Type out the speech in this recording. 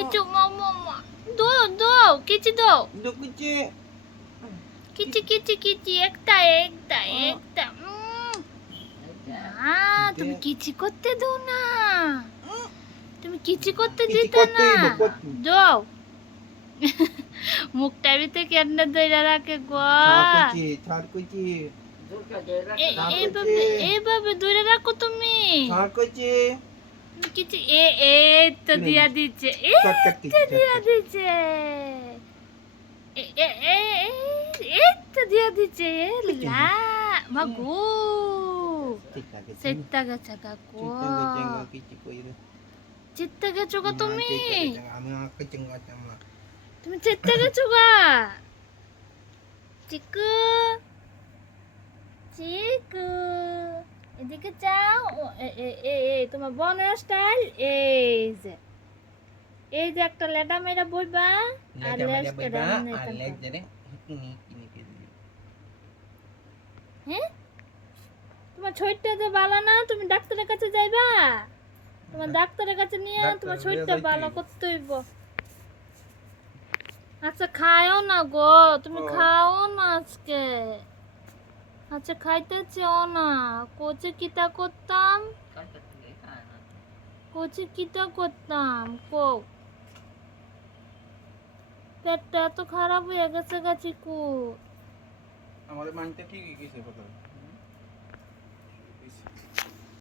কিচু মা মা মা দাও দাও কিচি দাও Duk kecil. কিচি কিচি কিচি একটা একটা একটা না তুমি কিচি করতে দাও না তুমি কিচি করতে Kici দিতে kotor না ibu kotor. দাও মুখটার ভিতরে কেমনে ধরে রাখে গো Char kecil. এইভাবে এইভাবে ধরে রাখো তুমি Char kecil. কিছু এ এ তো দিয়া দিচ্ছে এ Shortcut তো kecil. দিয়া Shortcut. দিচ্ছে এ এ এ এ তো দিয়া দিচ্ছে এ লা মাগো Cita kecil. চেত্তা গেছে কাকু Cita kecil kecil kau itu. চেত্তা গেছো গা তুমি Cita kecil. Ami kecil sama. তুমি চেত্তা গেছো গা চিকু চিকু এদিকে চাও এ এ এ এ, তোমার বনের স্টাইল এই যে একটা লেটা মেরা বইবা আর লেজটা ডান হ্যাঁ তোমার শরীরটা যে ভালো না তুমি ডাক্তারের কাছে যাইবা তোমার ডাক্তারের কাছে নিয়ে তোমার শরীরটা ভালো করতে হইব আচ্ছা খায়ও না গো তুমি খাও না আজকে আচ্ছা খাইতেছেও না কোচে কিতা করতাম কোচে কিতা করতাম কো পেটটা এত খারাপ হয়ে গেছে গা চিকু আমাদের মানতে কি কিছু কথা